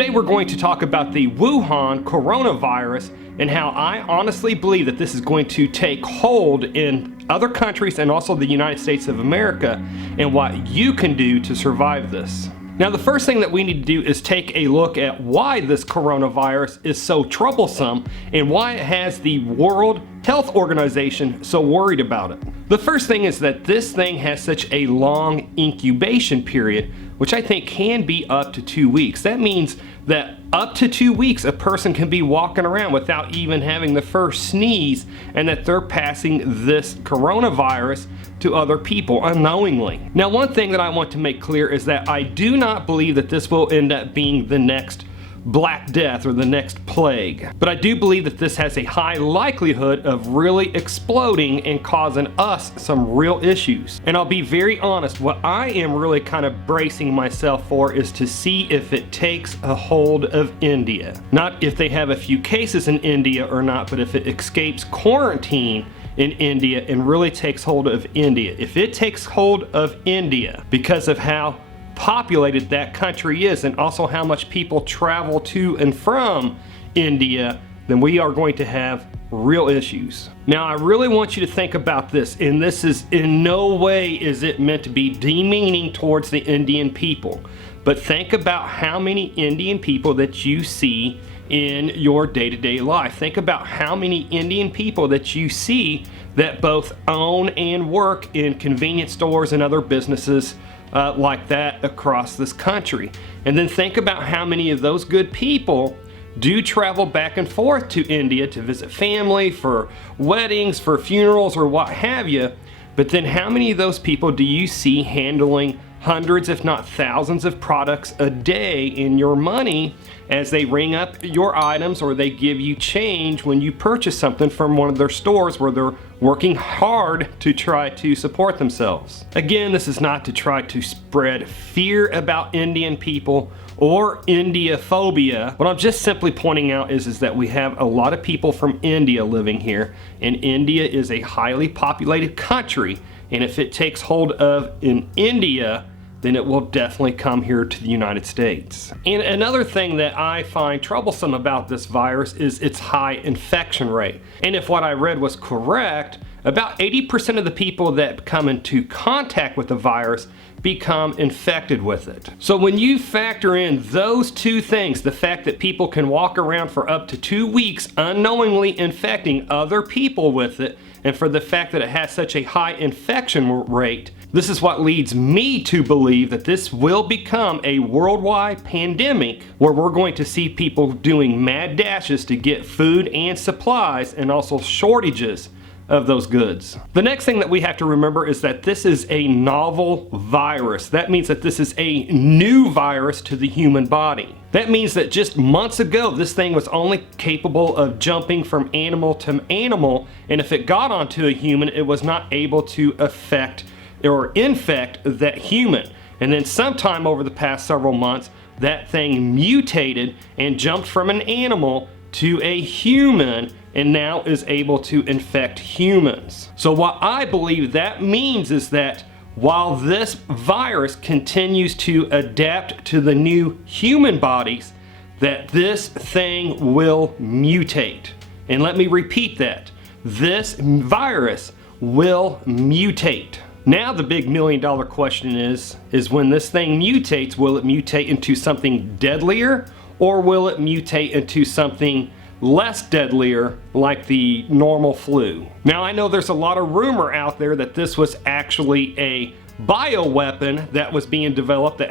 Today we're going to talk about the Wuhan coronavirus and how I honestly believe that this is going to take hold in other countries and also the United States of America, and what you can do to survive this. Now, the first thing that we need to do is take a look at why this coronavirus is so troublesome and why it has the World Health Organization so worried about it. The first thing is that this thing has such a long incubation period, which I think can be up to 2 weeks. That means that up to 2 weeks a person can be walking around without even having the first sneeze, and that they're passing this coronavirus to other people unknowingly. Now, one thing that I want to make clear is that I do not believe that this will end up being the next Black Death or the next plague, but I do believe that this has a high likelihood of really exploding and causing us some real issues. And I'll be very honest, what I am really kind of bracing myself for is to see if it takes a hold of India. Not if they have a few cases in India or not, but if it escapes quarantine in India and really takes hold of India. If it takes hold of India because of how populated that country is and also how much people travel to and from India, then we are going to have real issues. Now, I really want you to think about this, and this is in no way is it meant to be demeaning towards the Indian people, but think about how many Indian people that you see in your day-to-day life. Think about how many Indian people that you see that both own and work in convenience stores and other businesses like that across this country. And then think about how many of those good people do travel back and forth to India to visit family, for weddings, for funerals, or what have you. But then how many of those people do you see handling hundreds if not thousands of products a day in your money as they ring up your items or they give you change when you purchase something from one of their stores where they're working hard to try to support themselves? Again, this is not to try to spread fear about Indian people or India phobia. What I'm just simply pointing out is that we have a lot of people from India living here, and India is a highly populated country, and if it takes hold of in India, then it will definitely come here to the United States. And another thing that I find troublesome about this virus is its high infection rate. And if what I read was correct, about 80% of the people that come into contact with the virus become infected with it. So when you factor in those two things, the fact that people can walk around for up to 2 weeks unknowingly infecting other people with it, and for the fact that it has such a high infection rate, this is what leads me to believe that this will become a worldwide pandemic where we're going to see people doing mad dashes to get food and supplies, and also shortages of those goods. The next thing that we have to remember is that this is a novel virus. That means that this is a new virus to the human body. That means that just months ago, this thing was only capable of jumping from animal to animal, and if it got onto a human, it was not able to affect or infect that human. And then sometime over the past several months, that thing mutated and jumped from an animal to a human, and now is able to infect humans. So what I believe that means is that while this virus continues to adapt to the new human bodies, that this thing will mutate. And let me repeat that. This virus will mutate. Now the big $1 million question is when this thing mutates, will it mutate into something deadlier, or will it mutate into something less deadlier like the normal flu? Now, I know there's a lot of rumor out there that this was actually a bioweapon that was being developed that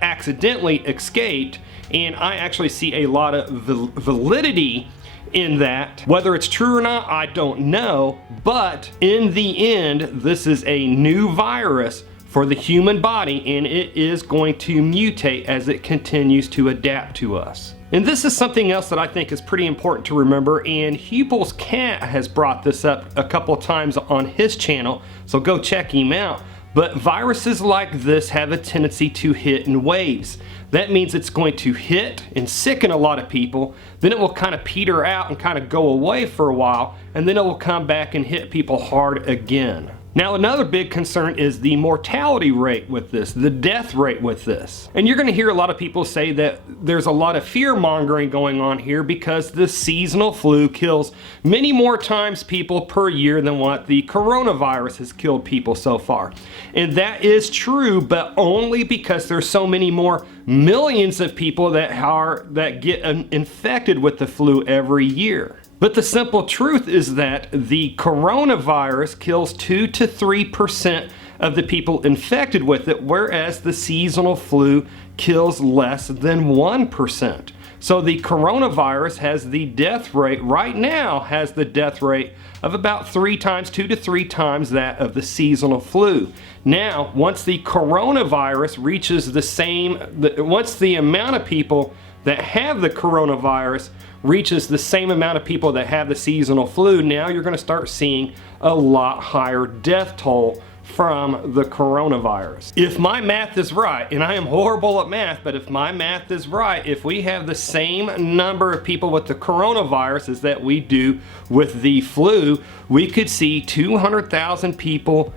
accidentally escaped, and I actually see a lot of validity in that. Whether it's true or not, I don't know, but in the end, this is a new virus for the human body, and it is going to mutate as it continues to adapt to us. And this is something else that I think is pretty important to remember, and Hubel's Cat has brought this up a couple of times on his channel, so go check him out. But viruses like this have a tendency to hit in waves. That means it's going to hit and sicken a lot of people, then it will kind of peter out and kind of go away for a while, and then it will come back and hit people hard again. Now, another big concern is the mortality rate with this, the death rate with this. And you're going to hear a lot of people say that there's a lot of fear mongering going on here because the seasonal flu kills many more times people per year than what the coronavirus has killed people so far. And that is true, but only because there's so many more millions of people that get infected with the flu every year. But the simple truth is that the coronavirus kills 2 to 3% of the people infected with it, whereas the seasonal flu kills less than 1%. So the coronavirus has the death rate, right now has the death rate of about 2 to 3 times that of the seasonal flu. Now, once the coronavirus reaches once the amount of people that have the coronavirus reaches the same amount of people that have the seasonal flu, now you're going to start seeing a lot higher death toll from the coronavirus. If my math is right, and I am horrible at math, but if my math is right, if we have the same number of people with the coronavirus as that we do with the flu, we could see 200,000 people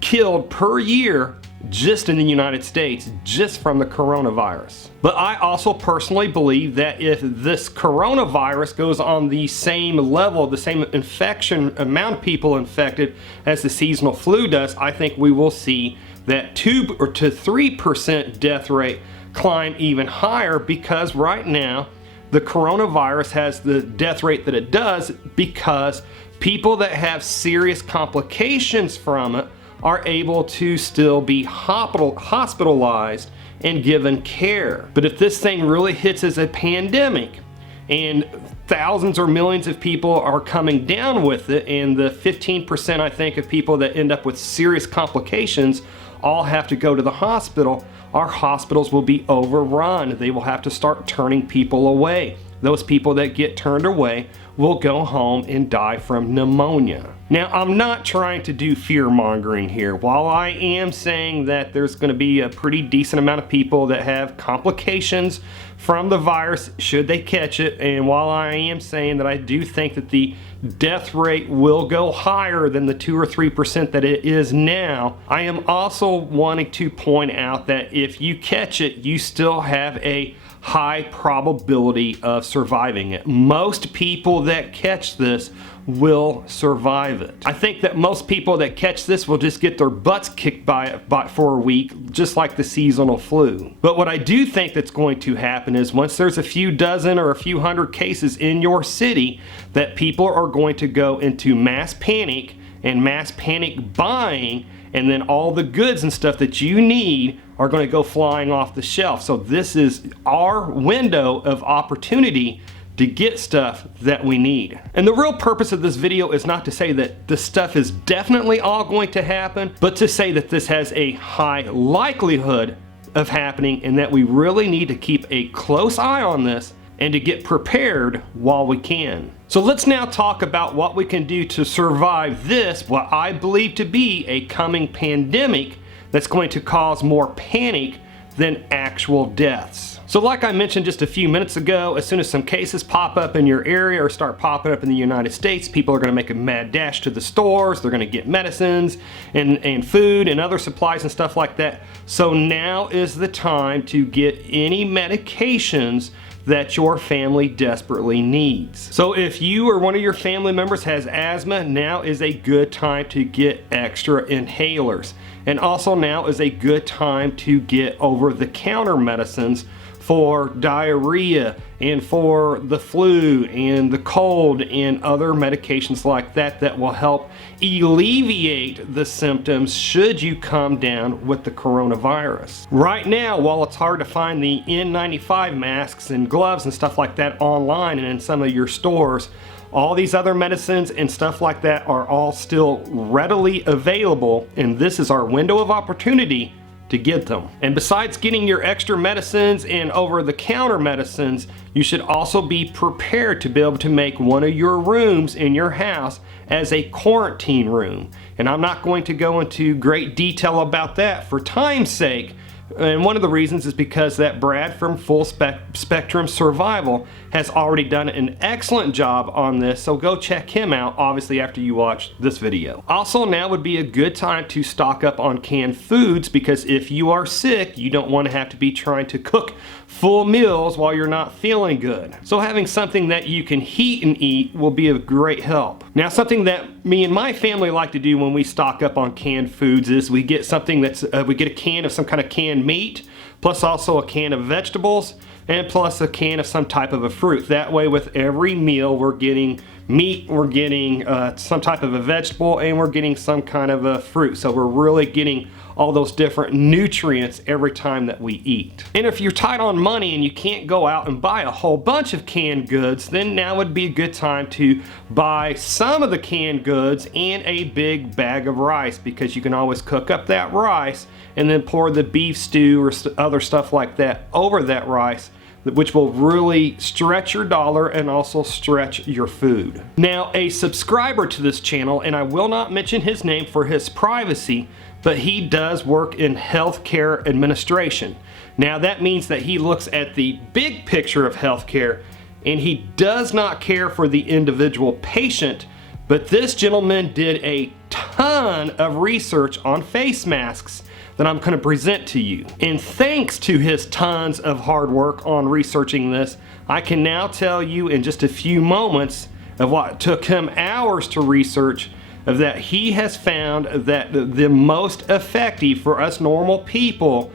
killed per year just in the United States, just from the coronavirus. But I also personally believe that if this coronavirus goes on the same level, the same infection amount of people infected as the seasonal flu does, I think we will see that 2 to 3% death rate climb even higher, because right now the coronavirus has the death rate that it does because people that have serious complications from it are able to still be hospitalized and given care. But if this thing really hits as a pandemic and thousands or millions of people are coming down with it, and the 15% I think of people that end up with serious complications all have to go to the hospital, our hospitals will be overrun. They will have to start turning people away. Those people that get turned away will go home and die from pneumonia. Now, I'm not trying to do fear mongering here. While I am saying that there's going to be a pretty decent amount of people that have complications from the virus should they catch it, and while I am saying that I do think that the death rate will go higher than the 2 or 3% that it is now, I am also wanting to point out that if you catch it, you still have a high probability of surviving it. Most people that catch this will survive it. I think that most people that catch this will just get their butts kicked by it for a week, just like the seasonal flu. But what I do think that's going to happen is once there's a few dozen or a few hundred cases in your city, that people are going to go into mass panic and mass panic buying, and then all the goods and stuff that you need are going to go flying off the shelf. So this is our window of opportunity to get stuff that we need. And the real purpose of this video is not to say that this stuff is definitely all going to happen, but to say that this has a high likelihood of happening, and that we really need to keep a close eye on this and to get prepared while we can. So let's now talk about what we can do to survive this, what I believe to be a coming pandemic that's going to cause more panic than actual deaths. So like I mentioned just a few minutes ago, as soon as some cases pop up in your area or start popping up in the United States, people are going to make a mad dash to the stores. They're going to get medicines and food and other supplies and stuff like that. So now is the time to get any medications that your family desperately needs. So if you or one of your family members has asthma, now is a good time to get extra inhalers. And also now is a good time to get over-the-counter medicines for diarrhea and for the flu and the cold and other medications like that that will help alleviate the symptoms should you come down with the coronavirus. Right now, while it's hard to find the N95 masks and gloves and stuff like that online and in some of your stores, all these other medicines and stuff like that are all still readily available, and this is our window of opportunity to get them. And besides getting your extra medicines and over-the-counter medicines, you should also be prepared to be able to make one of your rooms in your house as a quarantine room. And I'm not going to go into great detail about that for time's sake, And one of the reasons is because that Brad from Full Spectrum Survival has already done an excellent job on this, so go check him out, obviously, after you watch this video. Also, now would be a good time to stock up on canned foods, because if you are sick, you don't want to have to be trying to cook full meals while you're not feeling good. So having something that you can heat and eat will be a great help. Now, something that me and my family like to do when we stock up on canned foods is we get something that's, we get a can of some kind of canned meat, plus also a can of vegetables, and plus a can of some type of a fruit. That way, with every meal, we're getting meat, we're getting some type of a vegetable, and we're getting some kind of a fruit. So we're really getting all those different nutrients every time that we eat. And if you're tight on money and you can't go out and buy a whole bunch of canned goods, then now would be a good time to buy some of the canned goods and a big bag of rice, because you can always cook up that rice and then pour the beef stew or other stuff like that over that rice, which will really stretch your dollar and also stretch your food. Now, a subscriber to this channel, and I will not mention his name for his privacy, but he does work in healthcare administration. Now, that means that he looks at the big picture of healthcare, and he does not care for the individual patient. But this gentleman did a ton of research on face masks that I'm going to present to you. And thanks to his tons of hard work on researching this, I can now tell you in just a few moments of what took him hours to research, of that he has found that the most effective for us normal people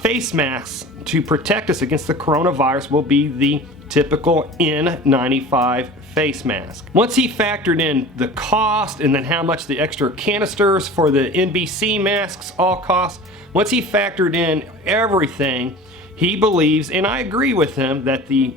face masks to protect us against the coronavirus will be the typical N95 face mask. Once he factored in the cost and then how much the extra canisters for the NBC masks all cost, once he factored in everything, he believes, and I agree with him, that the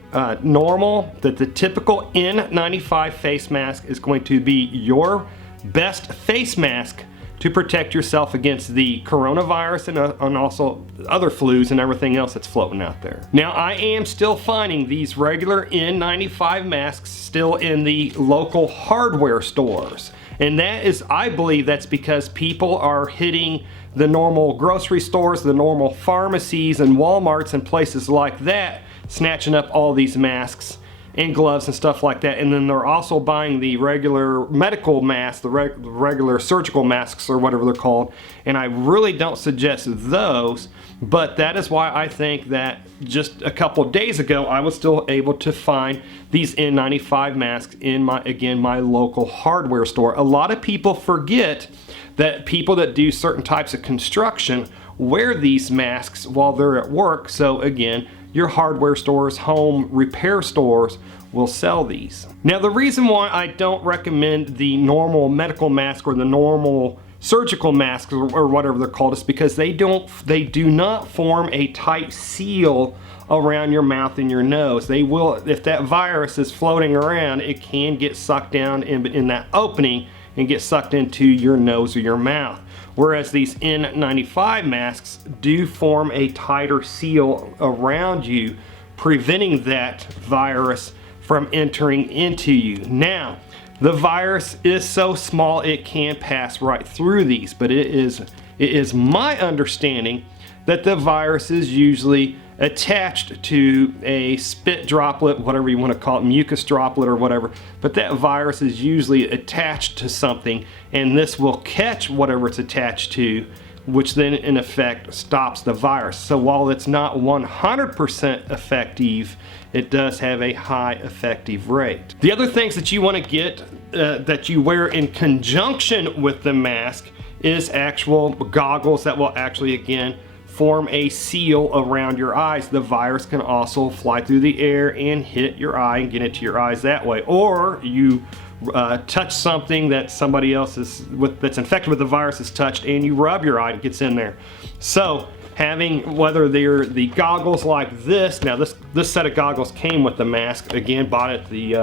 typical N95 face mask is going to be your best face mask to protect yourself against the coronavirus and also other flus and everything else that's floating out there. Now, I am still finding these regular N95 masks still in the local hardware stores. And that is, I believe that's because people are hitting the normal grocery stores, the normal pharmacies and Walmarts and places like that, snatching up all these masks and gloves and stuff like that, and then they're also buying the regular medical masks, the regular surgical masks or whatever they're called, and I really don't suggest those. But that is why I think that just a couple of days ago I was still able to find these N95 masks in my local hardware store. A lot of people forget that people that do certain types of construction wear these masks while they're at work. So again, your hardware stores, home repair stores will sell these. Now, the reason why I don't recommend the normal medical mask or the normal surgical masks or whatever they're called is because they do not form a tight seal around your mouth and your nose. They will, if that virus is floating around, it can get sucked down in that opening and get sucked into your nose or your mouth. Whereas these N95 masks do form a tighter seal around you, preventing that virus from entering into you. Now, the virus is so small it can pass right through these, but it is my understanding that the virus is usually attached to a spit droplet, whatever you want to call it, mucus droplet or whatever, but that virus is usually attached to something, and this will catch whatever it's attached to, which then in effect stops the virus. So while it's not 100% effective, it does have a high effective rate. The other things that you want to get that you wear in conjunction with the mask is actual goggles that will actually, again, form a seal around your eyes. The virus can also fly through the air and hit your eye and get into your eyes that way. Or you touch something that somebody else that's infected with the virus has touched, and you rub your eye and it gets in there. So having, whether they're the goggles like this, now this set of goggles came with the mask, again bought at the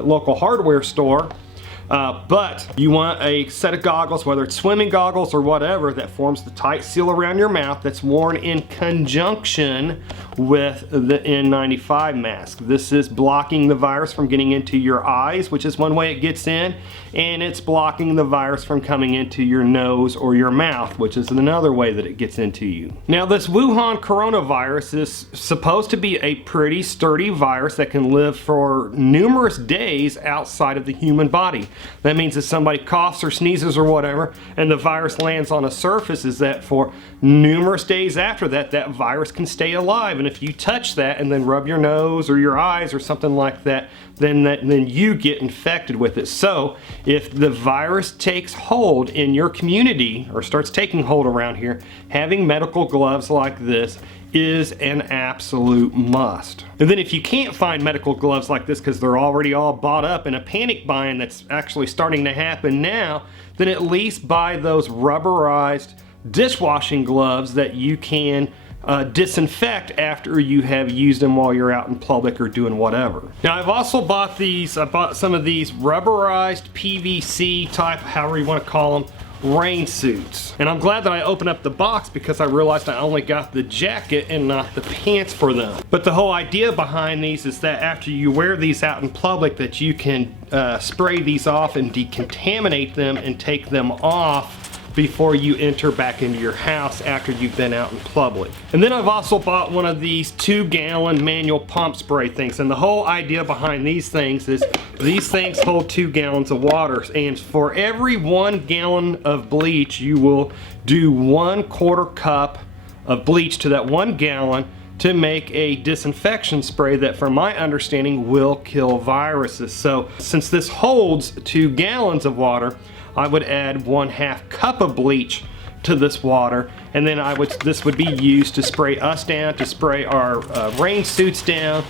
local hardware store. But you want a set of goggles, whether it's swimming goggles or whatever, that forms the tight seal around your mouth, that's worn in conjunction with the N95 mask. This is blocking the virus from getting into your eyes, which is one way it gets in, and it's blocking the virus from coming into your nose or your mouth, which is another way that it gets into you. Now, this Wuhan coronavirus is supposed to be a pretty sturdy virus that can live for numerous days outside of the human body. That means if somebody coughs or sneezes or whatever, and the virus lands on a surface, is that for numerous days after that, that virus can stay alive. And if you touch that and then rub your nose or your eyes or something like that, then you get infected with it. So if the virus takes hold in your community or starts taking hold around here, having medical gloves like this is an absolute must. And then if you can't find medical gloves like this because they're already all bought up in a panic buying that's actually starting to happen now, then at least buy those rubberized dishwashing gloves that you can disinfect after you have used them while you're out in public or doing whatever. Now, I've also bought these, I bought some of these rubberized PVC type, however you want to call them, rain suits. And I'm glad that I opened up the box because I realized I only got the jacket and not the pants for them. But the whole idea behind these is that after you wear these out in public, that you can spray these off and decontaminate them and take them off before you enter back into your house after you've been out in public. And then I've also bought one of these 2-gallon manual pump spray things, and the whole idea behind these things is these things hold 2 gallons of water, and for every 1 gallon of bleach you will do 1/4 cup of bleach to that 1 gallon to make a disinfection spray that, from my understanding, will kill viruses. So since this holds 2 gallons of water, I would add 1/2 cup of bleach to this water, and then this would be used to spray us down, to spray our rain suits down,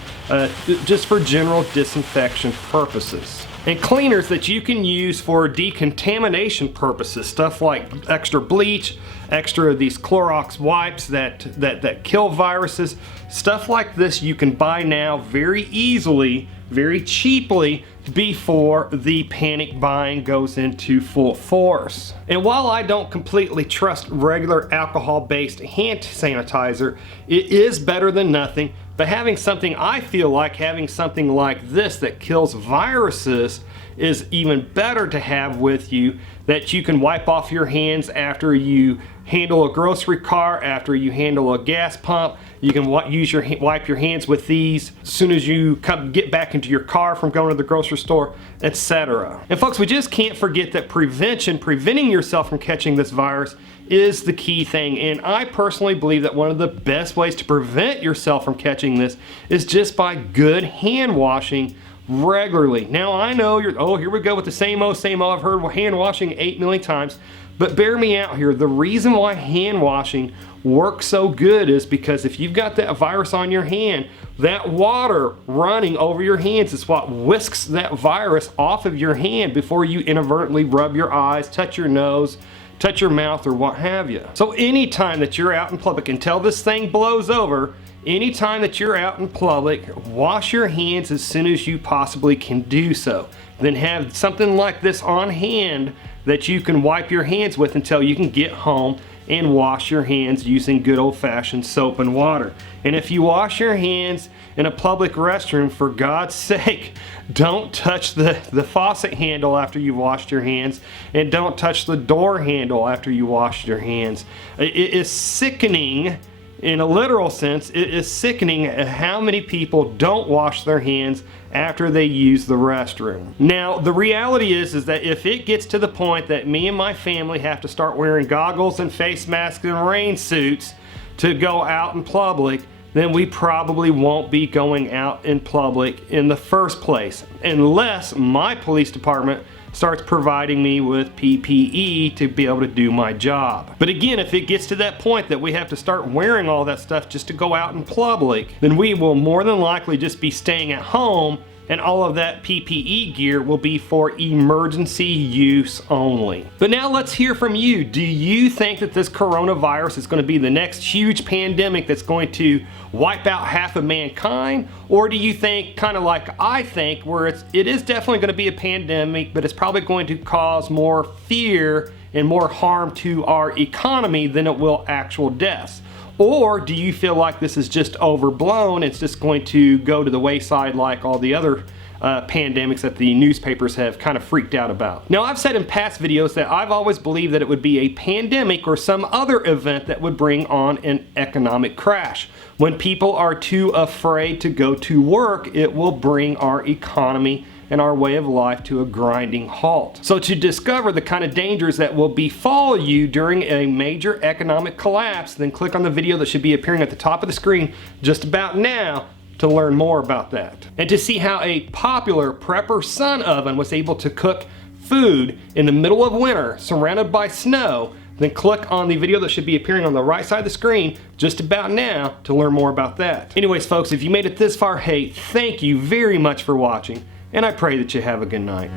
just for general disinfection purposes. And cleaners that you can use for decontamination purposes, stuff like extra bleach, extra of these Clorox wipes that kill viruses, stuff like this you can buy now very easily, very cheaply, before the panic buying goes into full force. And while I don't completely trust regular alcohol-based hand sanitizer, it is better than nothing. But having something, I feel like having something like this that kills viruses is even better to have with you, that you can wipe off your hands after you handle a grocery cart, after you handle a gas pump. You can wipe your hands with these as soon as you get back into your car from going to the grocery store, etc. And folks, we just can't forget that preventing yourself from catching this virus is the key thing. And I personally believe that one of the best ways to prevent yourself from catching this is just by good hand washing regularly. Now, I know here we go with the same old. I've heard hand washing 8 million times, but bear me out here. The reason why hand washing works so good is because if you've got that virus on your hand, that water running over your hands is what whisks that virus off of your hand before you inadvertently rub your eyes, touch your nose, touch your mouth, or what have you. So anytime that you're out in public, until this thing blows over, anytime that you're out in public, wash your hands as soon as you possibly can do so. Then have something like this on hand that you can wipe your hands with until you can get home and wash your hands using good old-fashioned soap and water. And if you wash your hands in a public restroom, for God's sake, don't touch the faucet handle after you've washed your hands, and don't touch the door handle after you washed your hands. It is sickening. In a literal sense, it is sickening at how many people don't wash their hands after they use the restroom. Now, the reality is that if it gets to the point that me and my family have to start wearing goggles and face masks and rain suits to go out in public, then we probably won't be going out in public in the first place, unless my police department starts providing me with PPE to be able to do my job. But again, if it gets to that point that we have to start wearing all that stuff just to go out in public, then we will more than likely just be staying at home, and all of that PPE gear will be for emergency use only. But now let's hear from you. Do you think that this coronavirus is going to be the next huge pandemic that's going to wipe out half of mankind? Or do you think, kind of like I think, where it is definitely going to be a pandemic, but it's probably going to cause more fear and more harm to our economy than it will actual deaths? Or do you feel like this is just overblown? It's just going to go to the wayside like all the other pandemics that the newspapers have kind of freaked out about. Now, I've said in past videos that I've always believed that it would be a pandemic or some other event that would bring on an economic crash. When people are too afraid to go to work, it will bring our economy and our way of life to a grinding halt. So to discover the kind of dangers that will befall you during a major economic collapse, then click on the video that should be appearing at the top of the screen just about now to learn more about that. And to see how a popular prepper sun oven was able to cook food in the middle of winter surrounded by snow, then click on the video that should be appearing on the right side of the screen just about now to learn more about that. Anyways, folks, if you made it this far, hey, thank you very much for watching, and I pray that you have a good night.